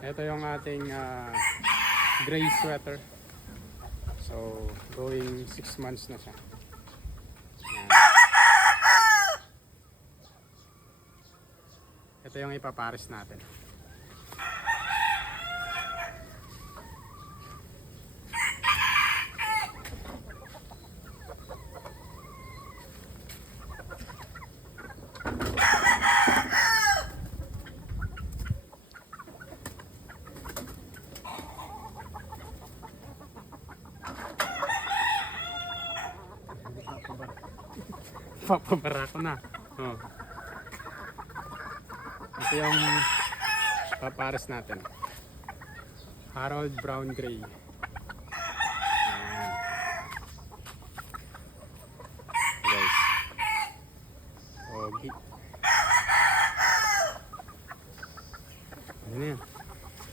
Ito yung ating gray sweater. So, going 6 months na siya. Ayan. Ito yung ipapares natin. Papabara ko na. Oh. Ito yung papares natin. Harold Brown Gray. Ayan. Guys. Okay. Ano na yan?